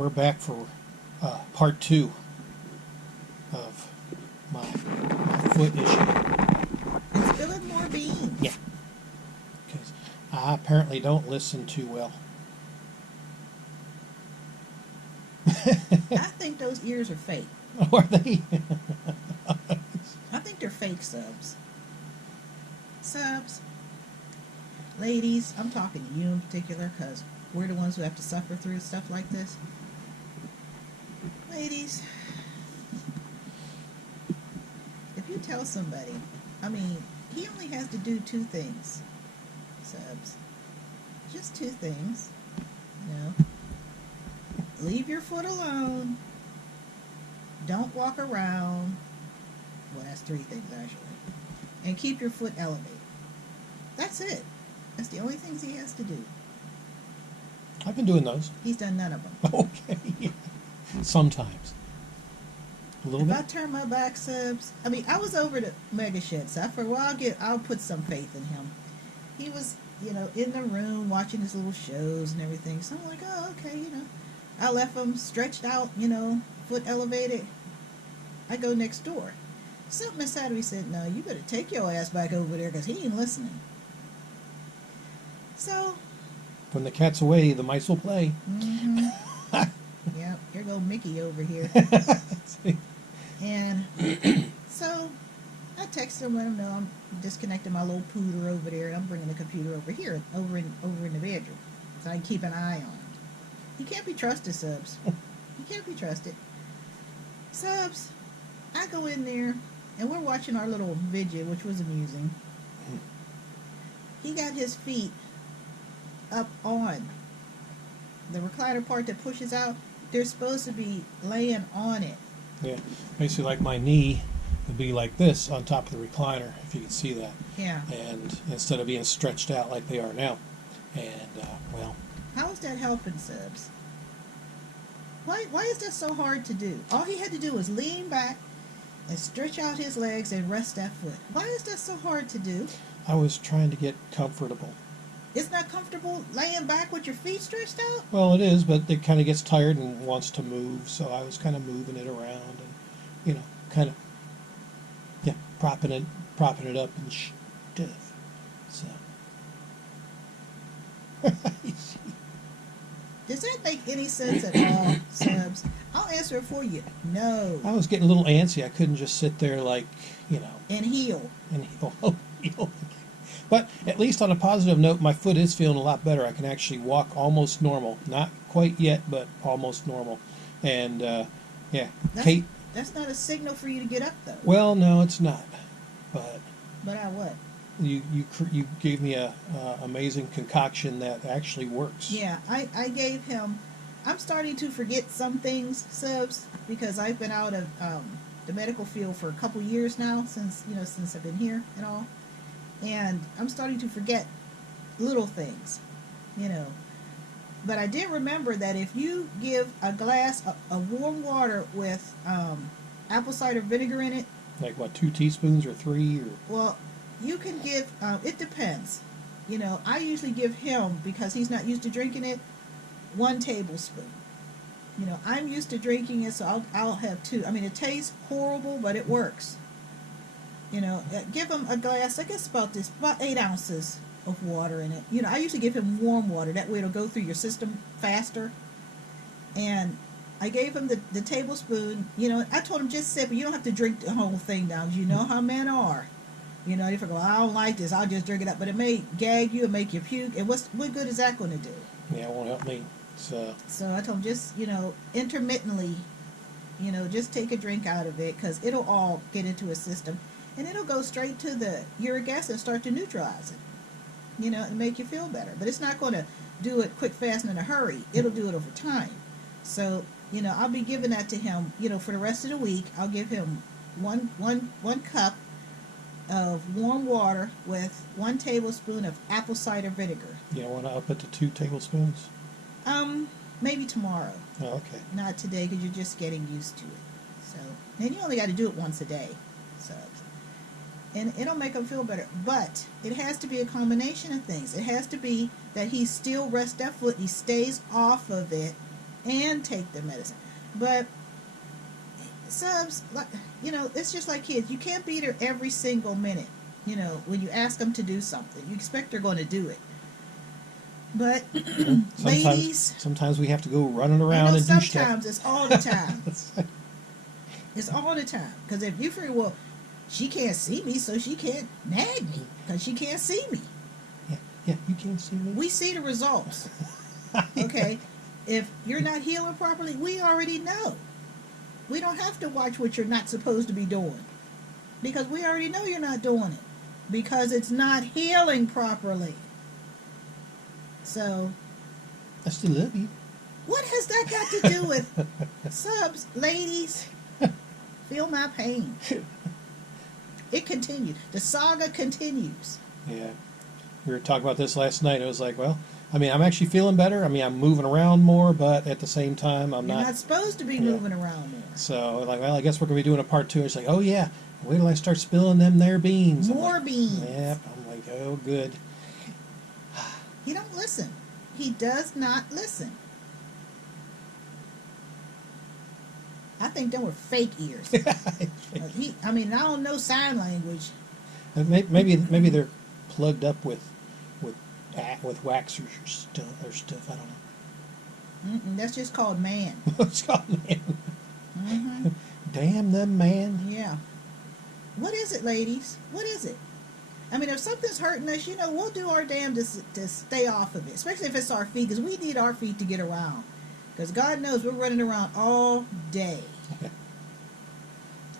we're back for part 2 of my foot issue. And spilling more beans. Yeah, because I apparently don't listen too well. I think those ears are fake. Are they? I think they're fake subs. Subs. Ladies, I'm talking to you in particular because we're the ones who have to suffer through stuff like this. Ladies, if you tell somebody, he only has to do 2 things, subs. Just 2 things. Leave your foot alone. Don't walk around. Well, that's 3 things actually. And keep your foot elevated. That's it. That's the only things he has to do. I've been doing those. He's done none of them. Okay. Sometimes. A little If bit. I turn my back, subs. I was over to Mega Shed, so for a while I'll put some faith in him. He was, in the room watching his little shows and everything. So I'm like, oh, okay, I left him stretched out, foot elevated. I go next door. Something inside of me said, no, you better take your ass back over there because he ain't listening. So. When the cat's away, the mice will play. Mm-hmm. Yep, here go Mickey over here. And so I texted him, let him know I'm disconnecting my little pooter over there, and I'm bringing the computer over here, over in the bedroom, so I can keep an eye on it. He can't be trusted, subs. He can't be trusted. Subs, I go in there, and we're watching our little video, which was amusing. He got his feet up on the recliner part that pushes out. They're supposed to be laying on it. Yeah, basically like my knee would be like this on top of the recliner, if you can see that. Yeah. And instead of being stretched out like they are now. And, well. How is that helping, subs? Why is that so hard to do? All he had to do was lean back and stretch out his legs and rest that foot. Why is that so hard to do? I was trying to get comfortable. It's not comfortable laying back with your feet stretched out? Well, it is, but it kind of gets tired and wants to move, so I was kind of moving it around and, kind of, yeah, propping it up and stiff. So. Does that make any sense at all, subs? I'll answer it for you. No. I was getting a little antsy. I couldn't just sit there like, And heel. and heal. But at least on a positive note, my foot is feeling a lot better. I can actually walk almost normal. Not quite yet, but almost normal. And, yeah. Kate. That's not a signal for you to get up, though. Well, no, it's not. But I what? you gave me a amazing concoction that actually works. Yeah, I gave him. I'm starting to forget some things, subs, because I've been out of the medical field for a couple years now, since I've been here and all. And I'm starting to forget little things, But I did remember that if you give a glass of warm water with apple cider vinegar in it. Like what, 2 teaspoons or 3? Or? Well, you can give, it depends. I usually give him, because he's not used to drinking it, 1 tablespoon. I'm used to drinking it, so I'll have 2. It tastes horrible, but it works. Give him a glass, I guess about 8 ounces of water in it. I usually give him warm water. That way it'll go through your system faster. And I gave him the tablespoon. I told him just sip it. You don't have to drink the whole thing down. You know how men are. If I go, I don't like this, I'll just drink it up. But it may gag you and make you puke. And what good is that going to do? Yeah, it won't help me. So I told him just, intermittently, just take a drink out of it, because it'll all get into his system. And it'll go straight to the uric acid and start to neutralize it, and make you feel better. But it's not going to do it quick, fast, and in a hurry. It'll do it over time. So, I'll be giving that to him, for the rest of the week. I'll give him one cup of warm water with 1 tablespoon of apple cider vinegar. You want to up it to 2 tablespoons? Maybe tomorrow. Oh, okay. Not today, because you're just getting used to it. So, and you only got to do it once a day. So, and it'll make him feel better. But it has to be a combination of things. It has to be that he still rests that foot, he stays off of it, and take the medicine. But subs, like, it's just like kids. You can't beat her every single minute. When you ask them to do something, you expect they're going to do it. But ladies, sometimes we have to go running I around know and do stuff. sometimes it's all the time. It's all the time. Because if you figure, well, she can't see me, so she can't nag me because she can't see me. Yeah, you can't see me. We see the results. Okay, if you're not healing properly, we already know. We don't have to watch what you're not supposed to be doing because we already know you're not doing it because it's not healing properly. So, I still love you. what has that got to do with subs, ladies? Feel my pain. It continues. The saga continues. Yeah. We were talking about this last night. I was like, well, I mean, I'm actually feeling better. I mean, I'm moving around more, but at the same time, I'm You're not. not supposed to be Yeah. moving around more. So, like, well, I guess we're going to be doing a part 2. It's like, oh, yeah, wait till I start spilling them there beans. I'm More like, beans. Yep. I'm like, oh, good. He don't listen. He does not listen. I think them were fake ears. I don't know sign language. Maybe they're plugged up with wax or stuff. I don't know. That's just called man. It's called man. Mm-hmm. Damn them, man. Yeah. What is it, ladies? What is it? I mean, if something's hurting us, we'll do our damn to stay off of it, especially if it's our feet, because we need our feet to get around. Because God knows we're running around all day.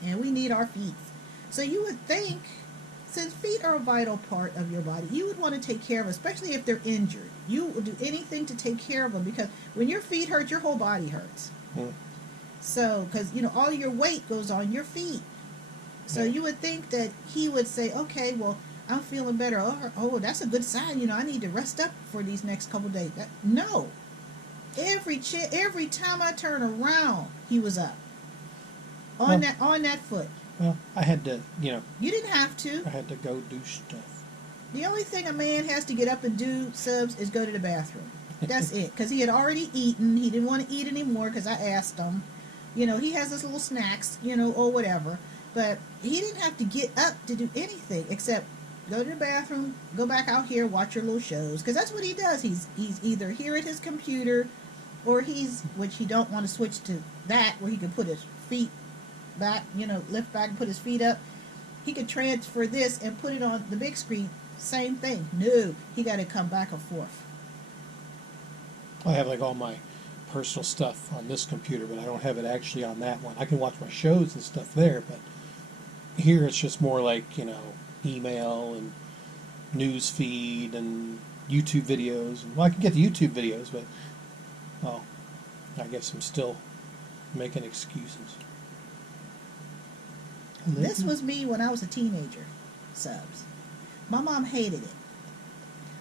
And we need our feet. So you would think, since feet are a vital part of your body, you would want to take care of them, especially if they're injured. You will do anything to take care of them, because when your feet hurt, your whole body hurts. Mm. So, because, all your weight goes on your feet. So you would think that he would say, okay, well, I'm feeling better. Oh, that's a good sign. I need to rest up for these next couple days. No. Every time I turn around, he was up. On that foot. Well, I had to, You didn't have to. I had to go do stuff. The only thing a man has to get up and do, subs, is go to the bathroom. That's it. Because he had already eaten. He didn't want to eat anymore because I asked him. He has his little snacks, or whatever. But he didn't have to get up to do anything except go to the bathroom, go back out here, watch your little shows. Because that's what he does. He's either here at his computer, or which he don't want to switch to that, where he can put his feet back, lift back and put his feet up. He could transfer this and put it on the big screen. Same thing. No, he got to come back and forth. I have like all my personal stuff on this computer, but I don't have it actually on that one. I can watch my shows and stuff there, but here it's just more like, email and news feed and YouTube videos. Well, I can get the YouTube videos, but I guess I'm still making excuses. This was me when I was a teenager, subs. My mom hated it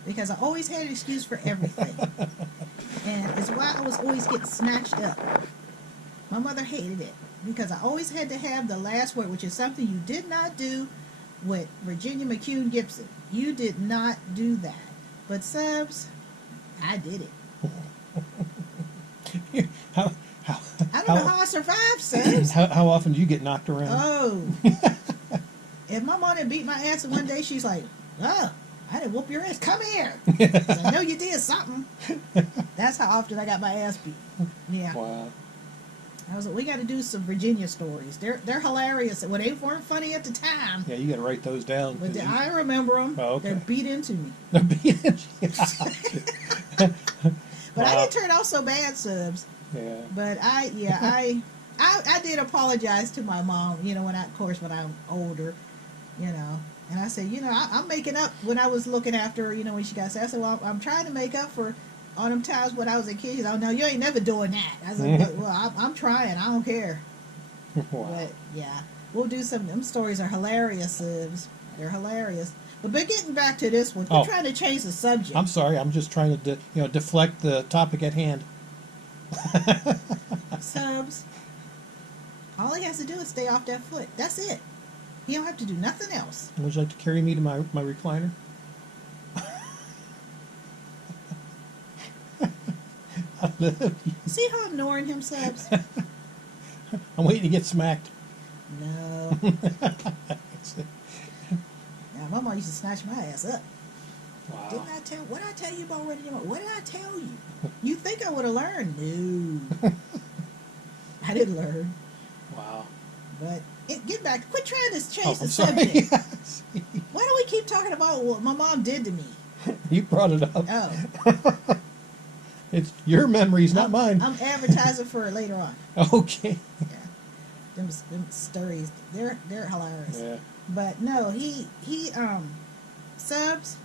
because I always had an excuse for everything. And it's why I was always getting snatched up. My mother hated it because I always had to have the last word, which is something you did not do with Virginia McCune Gibson. You did not do that. But subs, I did it. I don't know how I survived, subs. How often do you get knocked around? Oh. If my mom had beat my ass and one day she's like, oh, I didn't whoop your ass. Come here. I know you did something. That's how often I got my ass beat. Yeah. Wow. I was like, we got to do some Virginia stories. They're hilarious. Well, they weren't funny at the time. Yeah, you got to write those down. But I remember them. Oh, okay. They're beat into me. They're being. But I didn't turn out so bad, subs. Yeah. But I did apologize to my mom, when I'm older, and I said, I'm making up when I was looking after her, when she got sick. I said, well, I'm trying to make up for all them times when I was a kid. She said, oh, no, you ain't never doing that. I said, well, I'm trying. I don't care. Wow. But, yeah, we'll do some. Them stories are hilarious, subs. They're hilarious. But getting back to this one, we're trying to change the subject. I'm sorry. I'm just trying to, deflect the topic at hand. Subs, all he has to do is stay off that foot. That's it. He don't have to do nothing else. Would you like to carry me to my recliner? I love you. See how I'm ignoring him, Subs? I'm waiting to get smacked. No. Now, Mama used to snatch my ass up. Wow. Didn't I tell? What did I tell you about Randy? What did I tell you? You think I would have learned? No. I didn't learn. Wow. But get back. Quit trying to change Oh, the I'm sorry. subject. Yes. Why do we keep talking about what my mom did to me? You brought it up. Oh, It's your memories, not mine. I'm advertising for it later on. Okay. Yeah, them stories, they're hilarious. Yeah. But no, he Subs.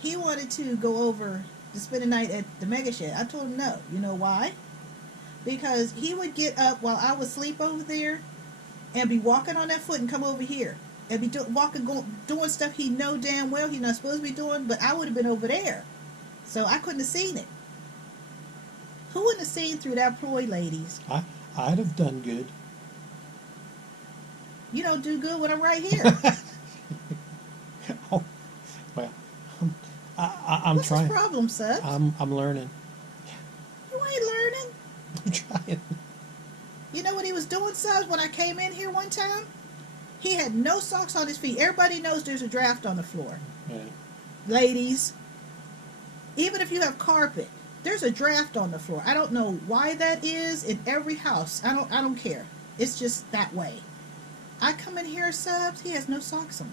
He wanted to go over to spend the night at the Mega Shed. I told him no. You know why? Because he would get up while I was asleep over there and be walking on that foot and come over here and be doing stuff he know damn well he's not supposed to be doing, but I would have been over there. So I couldn't have seen it. Who wouldn't have seen through that ploy, ladies? I'd have done good. You don't do good when I'm right here. Oh, well, I'm What's trying. his problem, Subs? I'm learning. You ain't learning. I'm trying. You know what he was doing, Subs, when I came in here one time? He had no socks on his feet. Everybody knows there's a draft on the floor. Yeah. Ladies, even if you have carpet, there's a draft on the floor. I don't know why that is in every house. I don't care. It's just that way. I come in here, Subs, he has no socks on.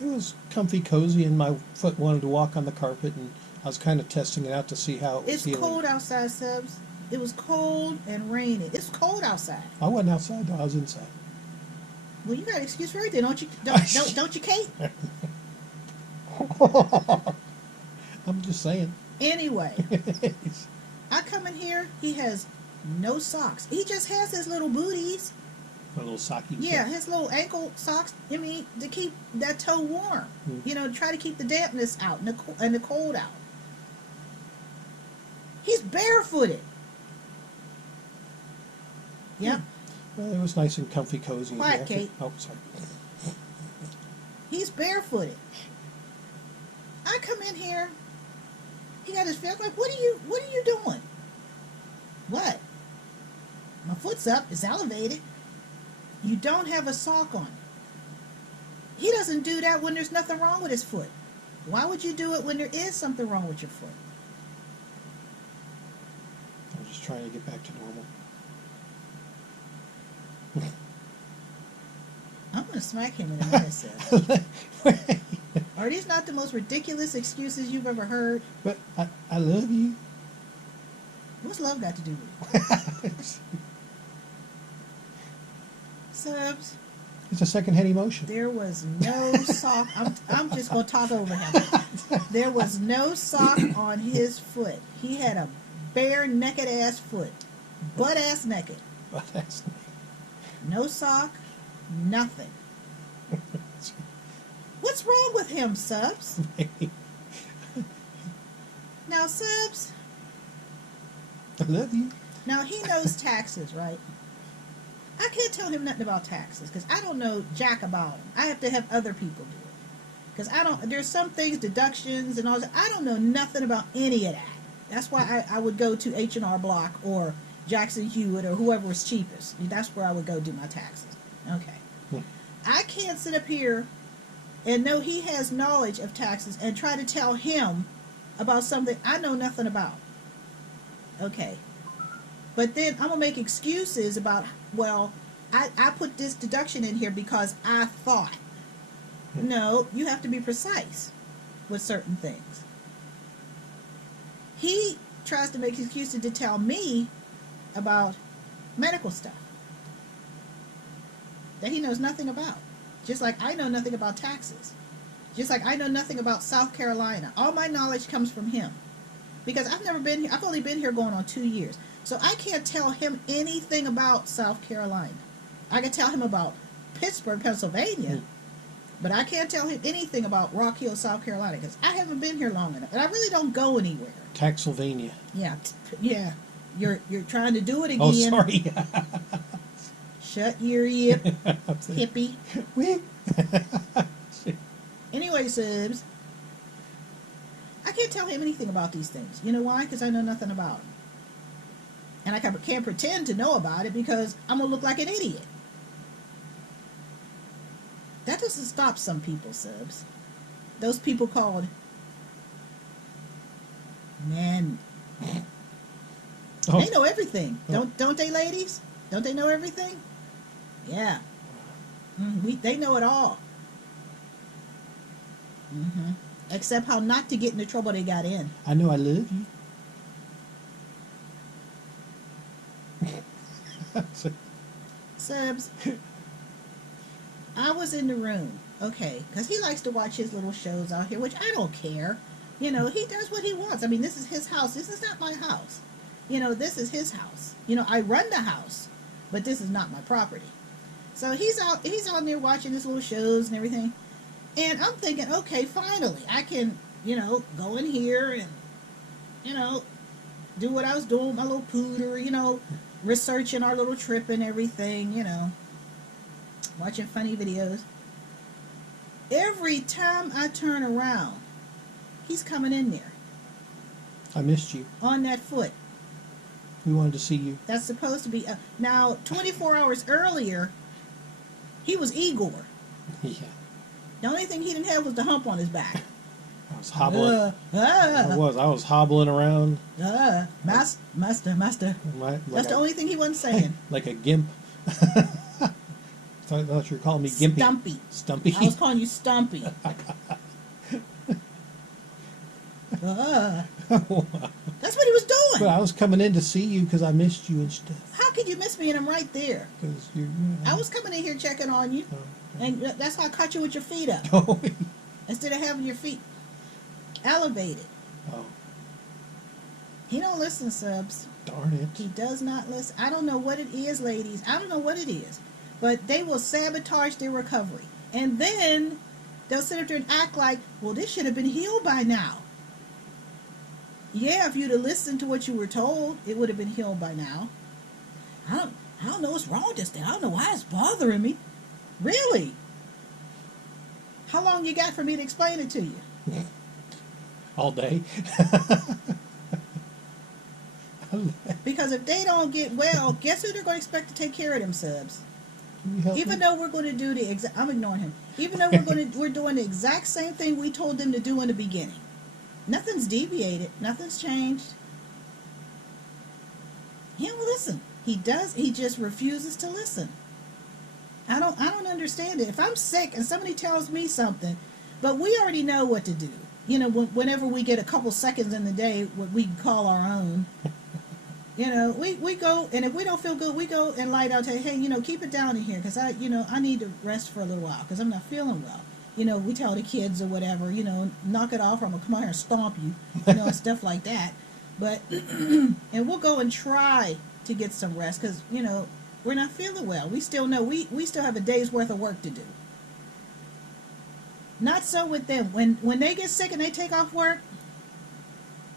It was comfy, cozy, and my foot wanted to walk on the carpet, and I was kind of testing it out to see how it was It's feeling. cold outside, Subs. It was cold and raining. It's cold outside. I wasn't outside, though. I was inside. Well, you got an excuse for everything, don't you? Don't you, Kate? I'm just saying. Anyway, I come in here. He has no socks. He just has his little booties. A little socky. Yeah, his little ankle socks. I mean, to keep that toe warm. You know, try to keep the dampness out and the cold out. He's barefooted. Yep. Well, it was nice and comfy, cozy. Quiet, Yeah. Kate. Oh, sorry. He's barefooted. I come in here. He got his feet. Like, what are you doing? What? My foot's up. It's elevated. You don't have a sock on. He doesn't do that when there's nothing wrong with his foot. Why would you do it when there is something wrong with your foot? I'm just trying to get back to normal. I'm going to smack him in the minute, Seth. Are these not the most ridiculous excuses you've ever heard? But I love you. What's love got to do with it? Subs, It's a secondhand emotion. there was no sock. I'm just going to talk over him. There was no sock on his foot. He had a bare, naked ass foot. Butt ass naked. But that's No sock. Nothing. What's wrong with him, Subs? Now, Subs, I love you. now he knows taxes, right? I can't tell him nothing about taxes because I don't know jack about them. I have to have other people do it. Because there's some things, deductions and all that. I don't know nothing about any of that. That's why I would go to H&R Block or Jackson Hewitt or whoever was cheapest. That's where I would go do my taxes. Okay. I can't sit up here and know he has knowledge of taxes and try to tell him about something I know nothing about. Okay. But then I'm going to make excuses about, well, I put this deduction in here because I thought. No, you have to be precise with certain things. He tries to make excuses to tell me about medical stuff that he knows nothing about. Just like I know nothing about taxes. Just like I know nothing about South Carolina. All my knowledge comes from him. Because I've never been here. I've only been here going on 2 years. So I can't tell him anything about South Carolina. I can tell him about Pittsburgh, Pennsylvania. But I can't tell him anything about Rock Hill, South Carolina. Because I haven't been here long enough. And I really don't go anywhere. Taxylvania. Yeah. Yeah. You're trying to do it again. Oh, sorry. Shut your yip, hippie. We. Anyway, Subs, I can't tell him anything about these things. You know why? Because I know nothing about them. And I can't pretend to know about it because I'm going to look like an idiot. That doesn't stop some people, subs. Those people called men. Oh. They know everything. Oh. Don't they, ladies? Don't they know everything? Yeah. They know it all. Except how not to get in the trouble they got in. I know I love you. Subs, I was in the room, okay, because he likes to watch his little shows out here, which I don't care. You know, he does what he wants. I mean, this is his house. This is not my house. You know, this is his house. You know, I run the house, but this is not my property. So he's out there watching his little shows and everything. And I'm thinking, okay, finally, I can, you know, go in here and, you know, do what I was doing with my little pooter, you know, researching our little trip and everything, you know, watching funny videos. Every time I turn around, he's coming in there. I missed you. On that foot. We wanted to see you. That's supposed to be... now, 24 hours earlier, he was Igor. Yeah. The only thing he didn't have was the hump on his back. I was hobbling. I was hobbling around. Master. That's the only thing he wasn't saying. Like a gimp. I thought you were calling me Gimpy. Stumpy. I was calling you Stumpy. That's what he was doing. But I was coming in to see you because I missed you and stuff. How could you miss me and I'm right there? Because you I was coming in here checking on you. And that's how I caught you with your feet up. Oh. Instead of having your feet elevated. Oh. He don't listen, subs. Darn it. He does not listen. I don't know what it is, ladies. I don't know what it is. But they will sabotage their recovery. And then they'll sit up there and act like, well, this should have been healed by now. Yeah, if you'd have listened to what you were told, it would have been healed by now. I don't know what's wrong with this thing. I don't know why it's bothering me. Really? How long you got for me to explain it to you? All day. Because if they don't get well, guess who they're going to expect to take care of them, subs? Even though we're going to do the I'm ignoring him. Even though we're doing the exact same thing we told them to do in the beginning. Nothing's deviated. Nothing's changed. He don't listen. He does. He just refuses to listen. I don't understand it. If I'm sick and somebody tells me something, but we already know what to do. You know, whenever we get a couple seconds in the day, what we call our own. You know, we go, and if we don't feel good, we go and lie down. Say, hey, you know, keep it down in here, because I need to rest for a little while, because I'm not feeling well. You know, we tell the kids or whatever, you know, knock it off, or I'm gonna come out here and stomp you, you know, stuff like that. But and we'll go and try to get some rest, because you know we're not feeling well. We still know we still have a day's worth of work to do. Not so with them. When they get sick and they take off work,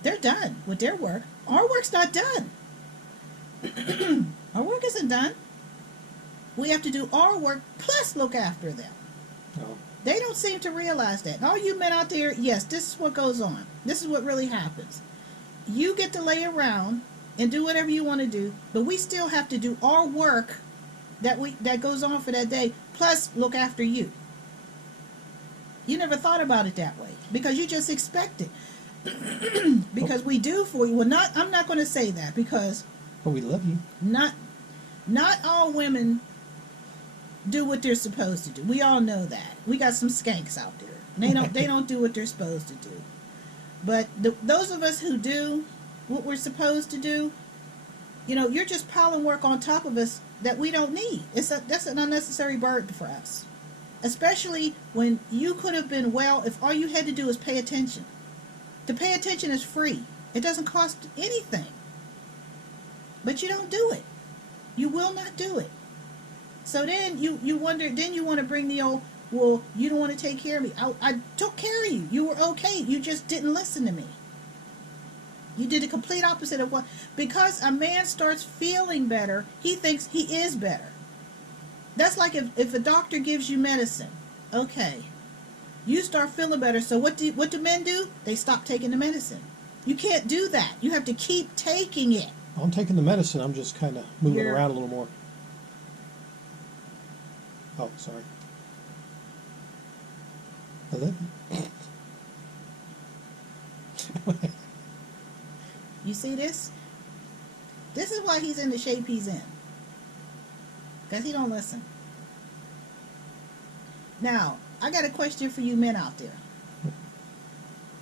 they're done with their work. Our work's not done. Our work isn't done. We have to do our work plus look after them. Oh. They don't seem to realize that. And all you men out there, yes, this is what goes on. This is what really happens. You get to lay around and do whatever you want to do, but we still have to do our work that goes on for that day, plus look after you. You never thought about it that way because you just expect it. Because we do for you. Well, I'm not going to say that because. But we love you. Not all women do what they're supposed to do. We all know that. We got some skanks out there. They don't do what they're supposed to do. But those of us who do what we're supposed to do, you know, you're just piling work on top of us that we don't need. That's an unnecessary burden for us. Especially when you could have been well if all you had to do was pay attention. To pay attention is free. It doesn't cost anything. But you don't do it. You will not do it. So then you wonder, then you want to bring the old, well, you don't want to take care of me. I took care of you. You were okay. You just didn't listen to me. You did the complete opposite of what, because a man starts feeling better, he thinks he is better. That's like if a doctor gives you medicine. Okay. You start feeling better. So what do men do? They stop taking the medicine. You can't do that. You have to keep taking it. I'm taking the medicine. I'm just kind of moving You're- around a little more. Oh, sorry. I love you. You see this? This is why he's in the shape he's in. Because he don't listen. Now, I got a question for you men out there.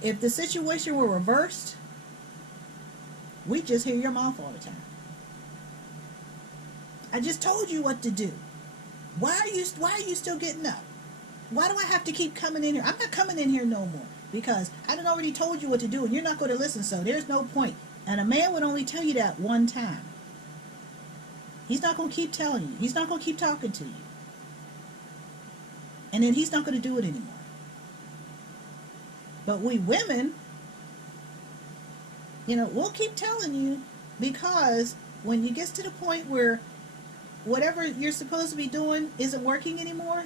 If the situation were reversed, we just hear your mouth all the time. I just told you what to do. Why are you still getting up? Why do I have to keep coming in here? I'm not coming in here no more because I done already told you what to do and you're not going to listen, so there's no point. And a man would only tell you that one time. He's not going to keep telling you. He's not going to keep talking to you. And then he's not going to do it anymore. But we women, we'll keep telling you because when you get to the point where whatever you're supposed to be doing isn't working anymore,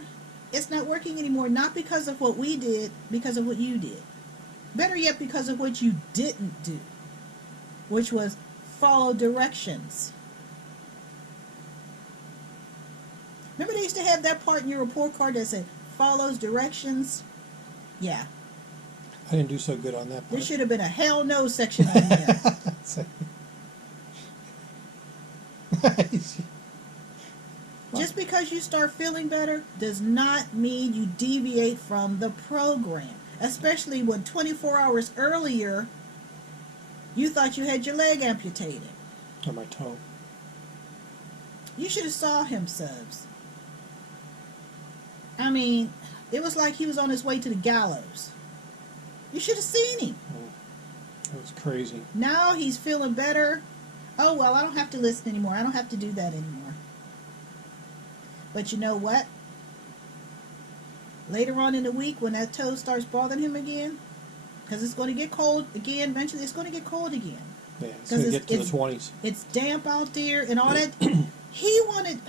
it's not working anymore, not because of what we did, because of what you did. Better yet, because of what you didn't do, which was follow directions. Remember they used to have that part in your report card that said, follows directions? Yeah. I didn't do so good on that part. There should have been a hell no section on there. Just because you start feeling better does not mean you deviate from the program. Especially when 24 hours earlier, you thought you had your leg amputated. Or my toe. You should have saw him, Subs. I mean, it was like he was on his way to the gallows. You should have seen him. That was crazy. Now he's feeling better. Oh, well, I don't have to listen anymore. I don't have to do that anymore. But you know what? Later on in the week, when that toe starts bothering him again, because it's going to get cold again, eventually it's going to get cold again. Yeah, it's going to get to the 20s. It's damp out there and all that. He wanted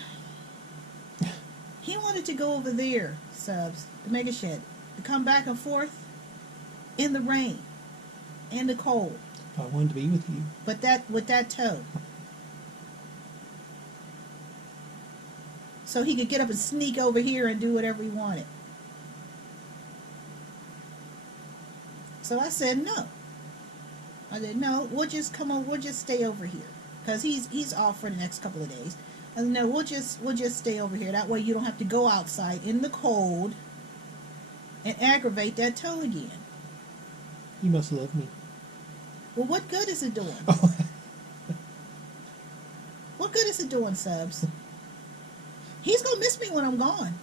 to go over there, Subs, the Mega Shed, to come back and forth in the rain and the cold. I wanted to be with you. But that with that toe. So he could get up and sneak over here and do whatever he wanted. So I said no. I said no, we'll just stay over here. Because he's off for the next couple of days. I said no, we'll just stay over here. That way you don't have to go outside in the cold and aggravate that toe again. You must love me. Well, what good is it doing? What good is it doing, Subs? He's going to miss me when I'm gone.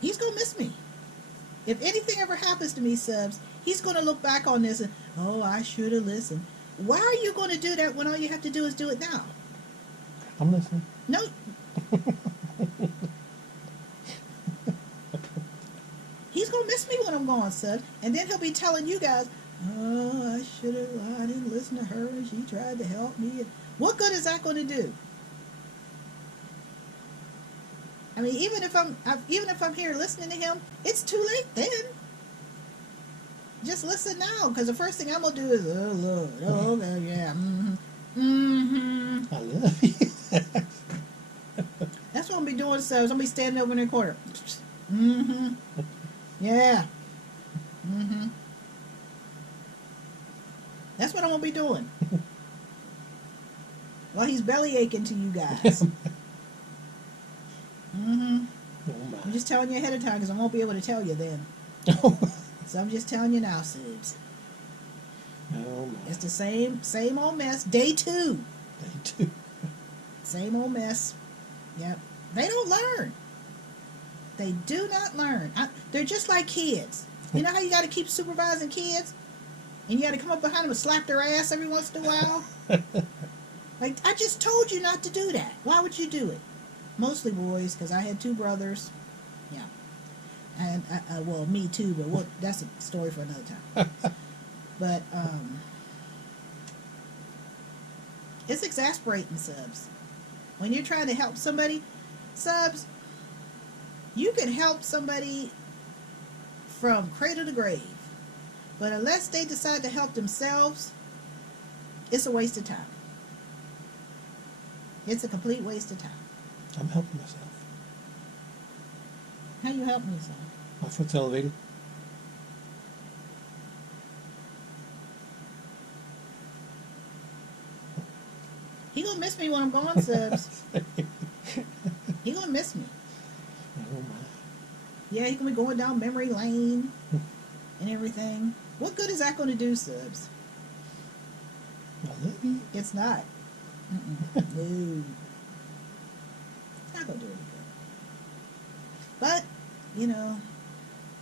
He's going to miss me. If anything ever happens to me, Subs, he's going to look back on this and, oh, I should have listened. Why are you going to do that when all you have to do is do it now? I'm listening. No. He's going to miss me when I'm gone, Subs. And then he'll be telling you guys, oh, I didn't listen to her and she tried to help me. What good is that going to do? I mean, even if I'm here listening to him, it's too late then. Just listen now, because the first thing I'm gonna do is, oh Lord, oh okay, yeah, I love you. That's what I'm gonna be doing. So I'm gonna be standing over in the corner. Yeah. That's what I'm gonna be doing. While he's belly aching to you guys. Oh my. I'm just telling you ahead of time because I won't be able to tell you then. So I'm just telling you now, Subs. Oh my. It's the same old mess. Day 2. They do. Same old mess. Yep. They don't learn. They do not learn. They're just like kids. You know how you got to keep supervising kids? And you got to come up behind them and slap their ass every once in a while? Like, I just told you not to do that. Why would you do it? Mostly boys, because I had 2 brothers. Yeah. And, well, me too, but that's a story for another time. But, it's exasperating, Subs. When you're trying to help somebody, Subs, you can help somebody from cradle to grave. But unless they decide to help themselves, it's a waste of time. It's a complete waste of time. I'm helping myself. How you help me, son? My foot's elevated. He gonna miss me when I'm gone, Subs. He gonna miss me. Oh my. Yeah, he gonna be going down memory lane and everything. What good is that gonna do, Subs? I love you. It's not. Mm-mm. No. It's not gonna do any good. But,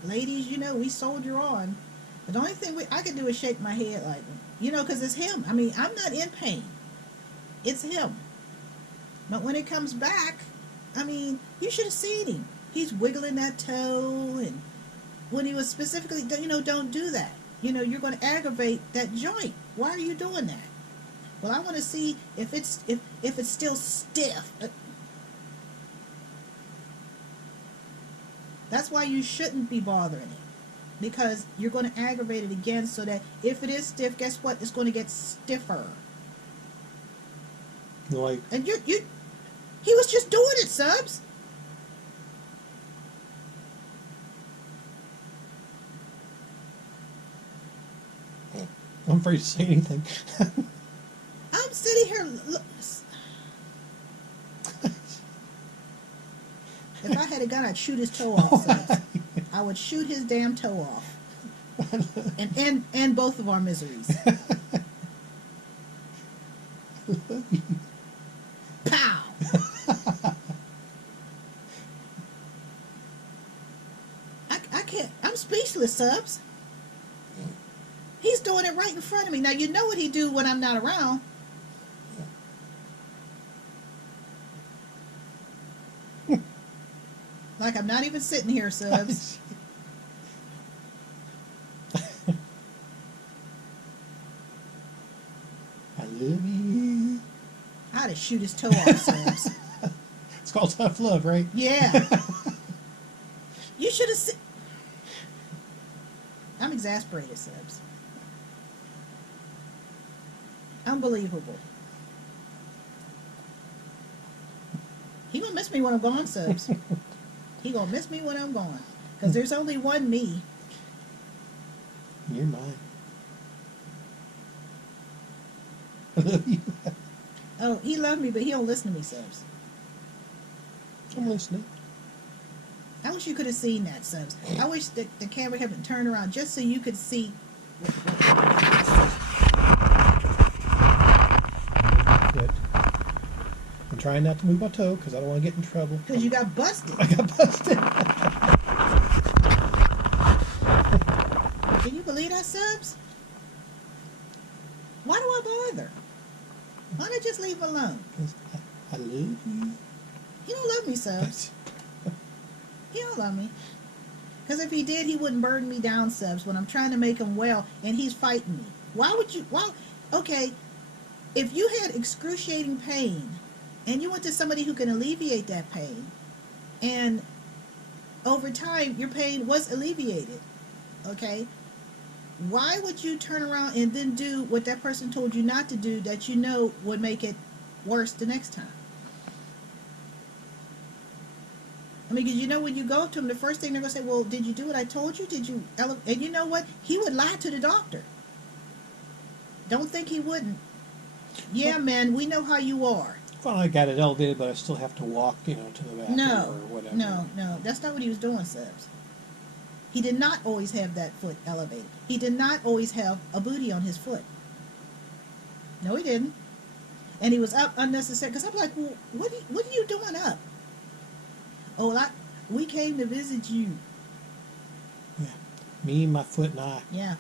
ladies, we soldier on. But the only thing I can do is shake my head like, because it's him. I mean, I'm not in pain. It's him. But when it comes back, I mean, you should have seen him. He's wiggling that toe, and when he was specifically, don't do that. You're going to aggravate that joint. Why are you doing that? Well, I want to see if it's still stiff. That's why you shouldn't be bothering it, because you're going to aggravate it again. So that if it is stiff, guess what? It's going to get stiffer. Like, And he was just doing it, Subs. I'm afraid to say anything. I'm sitting here. If I had a gun, I'd shoot his toe off, Subs. I would shoot his damn toe off, and both of our miseries. Pow! I can't. I'm speechless, Subs. He's doing it right in front of me. Now you know what he do when I'm not around. Like I'm not even sitting here, Subs. I love you. I'd have shoot his toe off, Subs. It's called tough love, right? Yeah. You should have seen. I'm exasperated, Subs. Unbelievable. He gonna miss me when I'm gone, Subs. He gonna miss me when I'm gone. Because there's only one me. You're mine. I love you. Oh, he loved me, but he don't listen to me, Subs. I'm listening. I wish you could have seen that, Subs. I wish that the camera had been turned around just so you could see. Good. I'm trying not to move my toe because I don't want to get in trouble. Because you got busted. I got busted. Can you believe that, Subs? Why do I bother? Why not just leave him alone? I love you. He don't love me, Subs. He don't love me. Because if he did, he wouldn't burden me down, Subs, when I'm trying to make him well and he's fighting me. Why would you? Well, okay, if you had excruciating pain and you went to somebody who can alleviate that pain, and over time your pain was alleviated, okay, why would you turn around and then do what that person told you not to do that you know would make it worse the next time? I mean, because when you go up to them, the first thing they're going to say, well, did you do what I told you? Did you? And you know what? He would lie to the doctor. Don't think he wouldn't. Yeah, man, we know how you are. Well, I got it elevated, but I still have to walk, to the bathroom No, or whatever. no, that's not what he was doing, Subs. He did not always have that foot elevated. He did not always have a booty on his foot. No, he didn't. And he was up unnecessary. Because I'm like, well, what are you doing up? Oh, we came to visit you. Yeah. Me, my foot, and I. Yeah.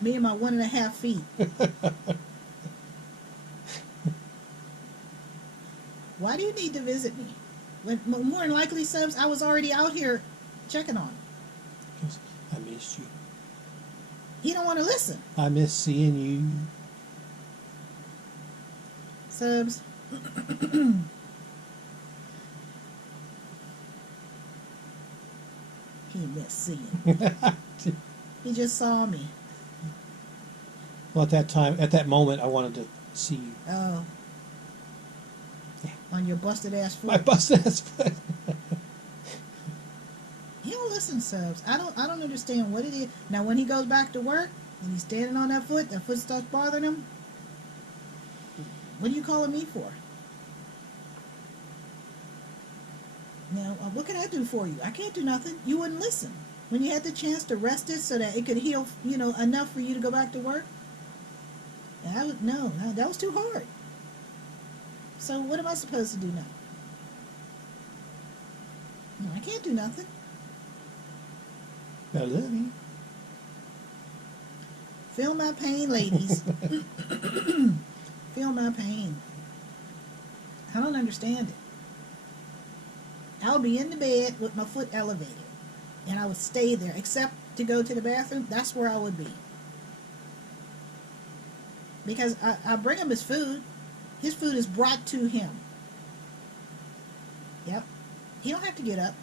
Me and my 1.5 feet. Why do you need to visit me? When, more than likely, Subs, I was already out here checking on him. 'Cause I missed you. He don't want to listen. I miss seeing you. Subs. he missed seeing. He just saw me. Well, at that moment, I wanted to see you. Oh. Yeah. On your busted ass foot. My busted ass foot. He don't listen, subs. I don't understand what it is. Now when he goes back to work and he's standing on that foot starts bothering him. What are you calling me for? Now, what can I do for you? I can't do nothing. You wouldn't listen. When you had the chance to rest it so that it could heal, enough for you to go back to work. No, that was too hard. So what am I supposed to do now? No, I can't do nothing. I love you. Feel my pain, ladies. Feel my pain. I don't understand it. I would be in the bed with my foot elevated, and I would stay there, except to go to the bathroom. That's where I would be. Because I bring him his food. His food is brought to him. Yep. He don't have to get up.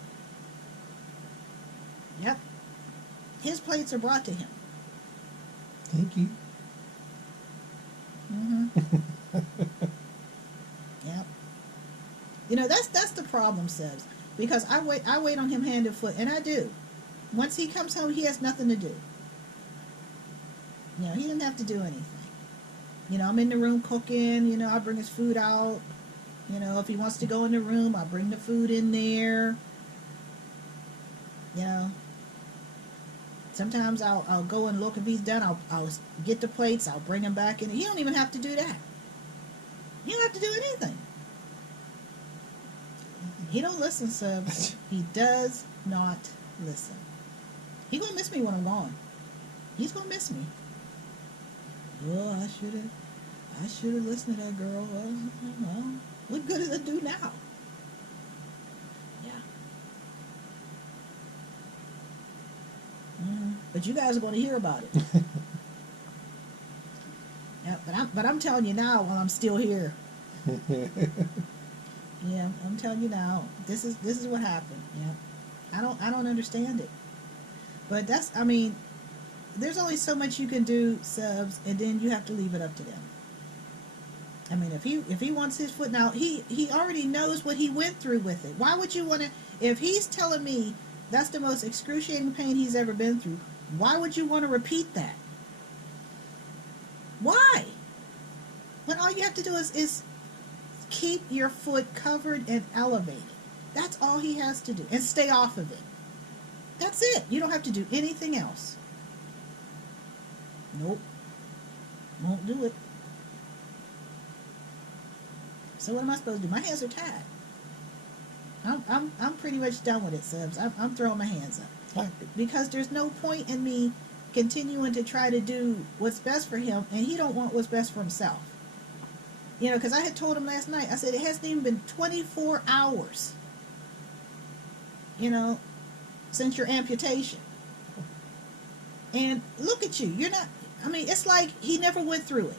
Yep. His plates are brought to him. Thank you. Mm-hmm. Yep. That's the problem, Sebs. Because I wait on him hand and foot, and I do. Once he comes home, he has nothing to do. He didn't have to do anything. I'm in the room cooking, I bring his food out. If he wants to go in the room, I bring the food in there. Sometimes I'll go and look if he's done. I'll get the plates, I'll bring him back in. He don't even have to do that. He don't have to do anything. He don't listen, subs. He does not listen. He gonna miss me when I'm gone. He's gonna miss me. Oh, I should have listened to that girl. Well, what good does it do now? Yeah. But you guys are going to hear about it. Yeah, but I'm telling you now while I'm still here. Yeah, I'm telling you now. This is what happened. Yeah, I don't understand it. But there's only so much you can do, subs, and then you have to leave it up to them. If he wants his foot now, he already knows what he went through with it. Why would you want to? If he's telling me that's the most excruciating pain he's ever been through, why would you want to repeat that? Why? When all you have to do is keep your foot covered and elevated. That's all he has to do, and stay off of it. That's it. You don't have to do anything else. Nope. Won't do it. So what am I supposed to do? My hands are tied. I'm pretty much done with it, subs. I'm throwing my hands up. Because there's no point in me continuing to try to do what's best for him, and he don't want what's best for himself. Because I had told him last night, I said it hasn't even been 24 hours, since your amputation. And look at you. You're not, it's like he never went through it.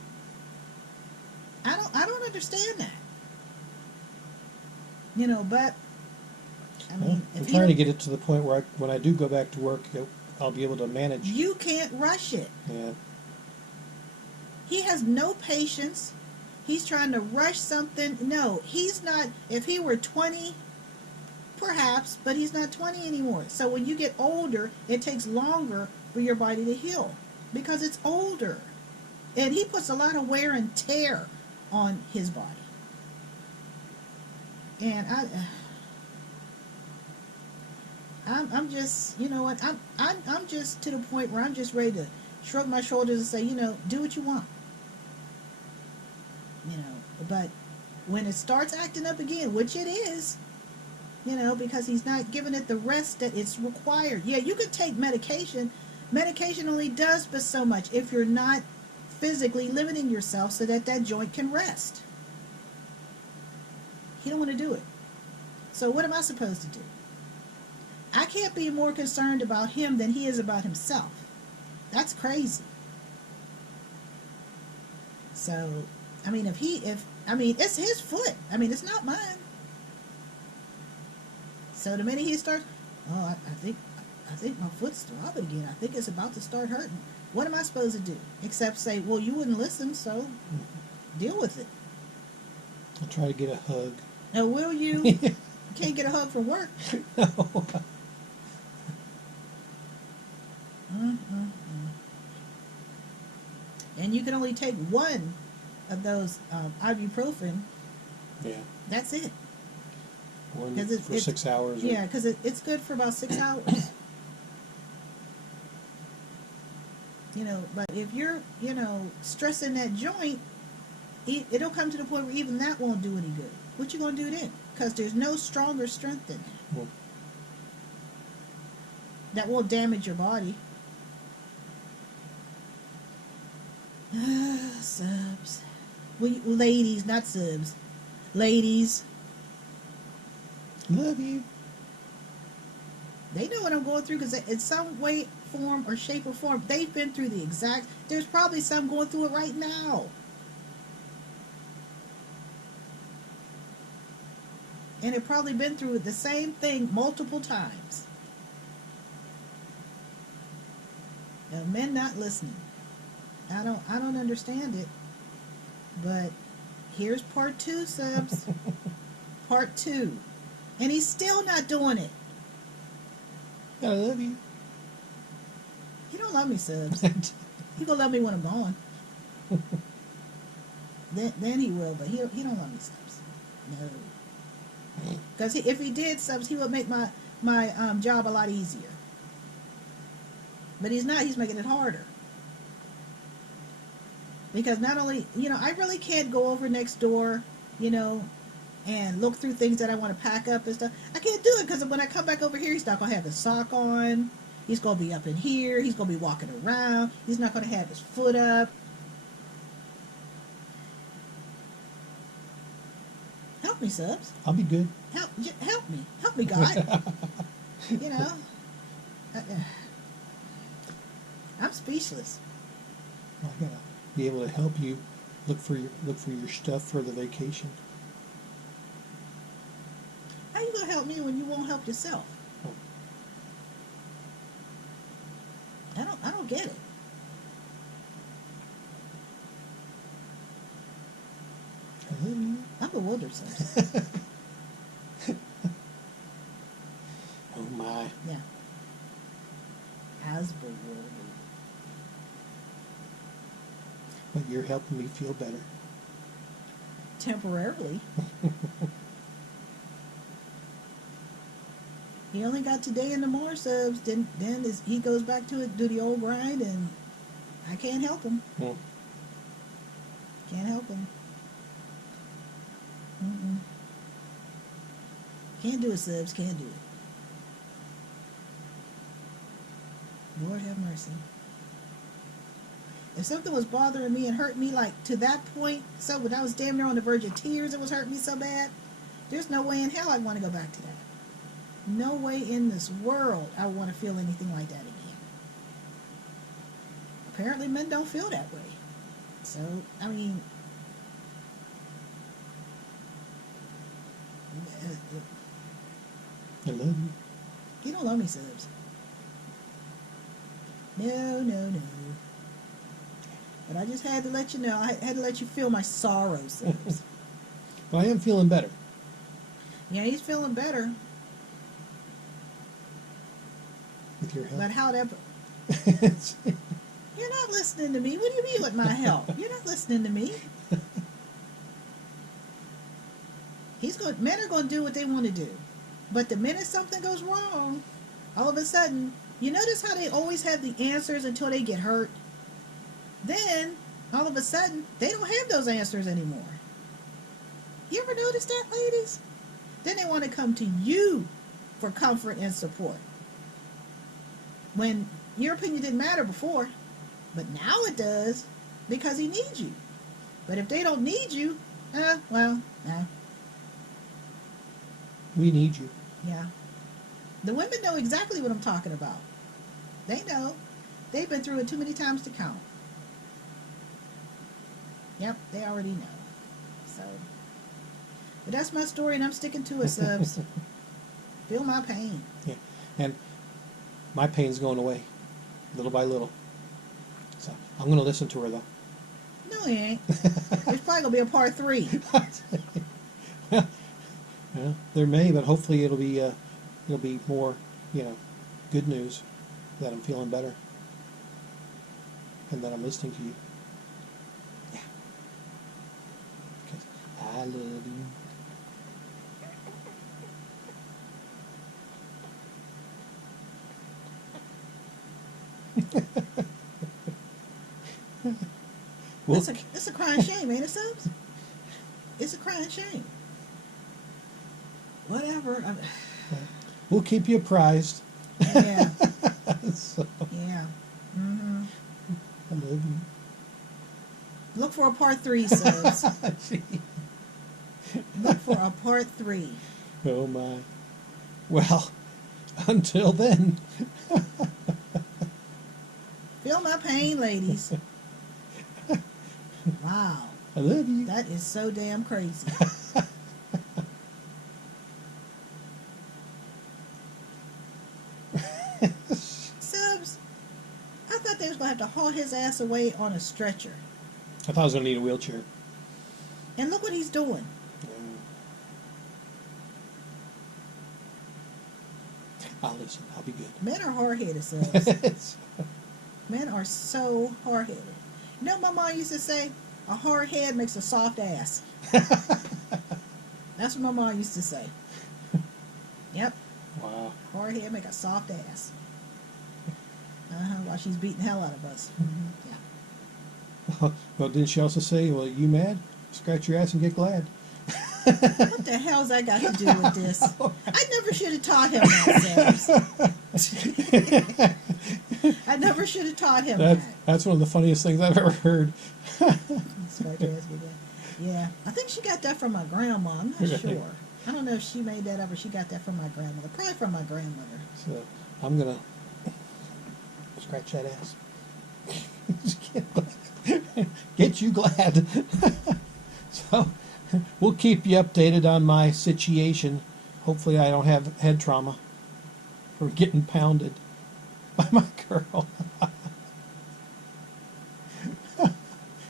I don't understand that. But I'm trying to get it to the point where when I do go back to work, I'll be able to manage. You can't rush it. Yeah. He has no patience. He's trying to rush something. No, he's not. If he were 20, perhaps, but he's not 20 anymore. So when you get older, it takes longer for your body to heal because it's older. And he puts a lot of wear and tear on his body. And I'm just, I'm just to the point where I'm just ready to shrug my shoulders and say, do what you want. But when it starts acting up again, which it is, because he's not giving it the rest that it's required. Yeah, you could take medication. Medication only does but so much if you're not physically limiting yourself so that joint can rest. He don't want to do it. So what am I supposed to do? I can't be more concerned about him than he is about himself. That's crazy. So, it's his foot. It's not mine. So the minute he starts, I think I think my foot's throbbing again. I think it's about to start hurting. What am I supposed to do? Except say, well, you wouldn't listen, so deal with it. I'll try to get a hug. Now, will you? You can't get a hug from work. No. Mm-mm-mm. And you can only take one of those ibuprofen. Yeah. That's it. One 'Cause for 6 hours. Or, Yeah, because it's good for about 6 hours. But if you're, stressing that joint, it'll come to the point where even that won't do any good. What you gonna do then? Because there's no stronger strength in it. Well, That will damage your body. Subs. Ladies, not subs. Ladies, love you. they know what I'm going through because in some way, form, or shape or form, they've been through the exact. There's probably some going through it right now. And have probably been through the same thing multiple times. And men not listening. I don't understand it. But here's part 2, subs. Part 2. And he's still not doing it. I love you. He don't love me, subs. He gonna love me when I'm gone. then he will, but he don't love me, subs. No. Because if he did, subs, he would make my job a lot easier. But he's not. He's making it harder. Because not only, I really can't go over next door, and look through things that I want to pack up and stuff. I can't do it because when I come back over here, he's not going to have his sock on. He's going to be up in here. He's going to be walking around. He's not going to have his foot up. Help me, subs. I'll be good. Help me. Help me, God. I'm speechless. I gotta be able to help you look for your stuff for the vacation. How you gonna help me when you won't help yourself? Oh. I don't get it. I love you. I'm bewildered, subs. Oh my. Yeah. As bewildered. But you're helping me feel better. Temporarily. He only got today and tomorrow, subs. Then he goes back to it, do the old grind, and I can't help him. Well, Can't help him. Mm-mm. Can't do it, subs. Can't do it. Lord have mercy. If something was bothering me and hurt me like to that point, so when I was damn near on the verge of tears, it was hurting me so bad, there's no way in hell I'd want to go back to that. No way in this world I would want to feel anything like that again. Apparently men don't feel that way. So, I mean, I love you. you don't love me, subs. No. But I just had to let you know. I had to let you feel my sorrow, subs. Well, I am feeling better. Yeah, he's feeling better. With your help. But how that... You're not listening to me. What do you mean with my help? You're not listening to me. Men are going to do what they want to do. But the minute something goes wrong, all of a sudden, you notice how they always have the answers until they get hurt? Then, all of a sudden, they don't have those answers anymore. You ever notice that, ladies? Then they want to come to you for comfort and support. When your opinion didn't matter before, but now it does, because he needs you. But if they don't need you, We need you. yeah. The women know exactly what I'm talking about. They know. They've been through it too many times to count. Yep, they already know. So, but that's my story, and I'm sticking to it, subs. Feel my pain. Yeah. And my pain's going away, little by little. So I'm going to listen to her though. No, he ain't. There's probably gonna be a part 3. Well, yeah, there may, but hopefully it'll be more, good news that I'm feeling better and that I'm listening to you. Yeah. Because I love you. Well, It's a crying shame, ain't it, Subs? It's a crying shame. Whatever. we'll keep you apprised. Yeah. So, Yeah. Mm-hmm. I love you. Look for a part 3, Subs. Gee. Look for a part 3. Oh my. Well, until then. Feel my pain, ladies. Wow. I love you. That is so damn crazy. Subs, I thought they was going to have to haul his ass away on a stretcher. I thought I was going to need a wheelchair. And look what he's doing. I'll listen. I'll be good. Men are hard-headed, Subs. Men are so hard-headed. You know what my mom used to say? A hard head makes a soft ass. That's what my mom used to say. Yep. Wow. Hard head make a soft ass. While she's beating the hell out of us. Yeah. Well, didn't she also say, well, you mad? Scratch your ass and get glad. What the hell's that got to do with this? I never should have taught him that, Subs. I never should have taught him that. That's one of the funniest things I've ever heard. Scratch your ass, get glad. Yeah. I think she got that from my grandma. I'm not sure. I don't know if she made that up or she got that from my grandmother. Probably from my grandmother. So I'm going to scratch that ass. Just get you glad. So we'll keep you updated on my situation. Hopefully I don't have head trauma from getting pounded by my girl.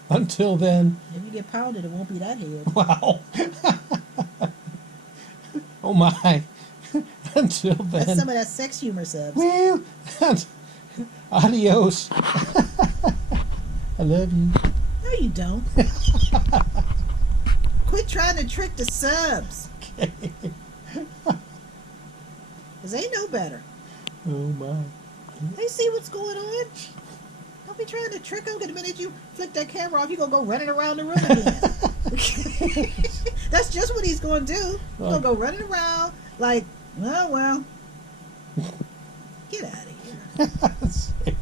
Until then. If you get pounded, it won't be that head. Wow. Oh my. Until then. That's some of that sex humor, Subs. Well, adios. I love you. No, you don't. Quit trying to trick the Subs. Okay. Because they know better. Oh my. They see what's going on. Don't be trying to trick them, because the minute you flick that camera off, you're going to go running around the room again. That's just what he's going to do. He's going to go running around like, oh, well. Get out of here.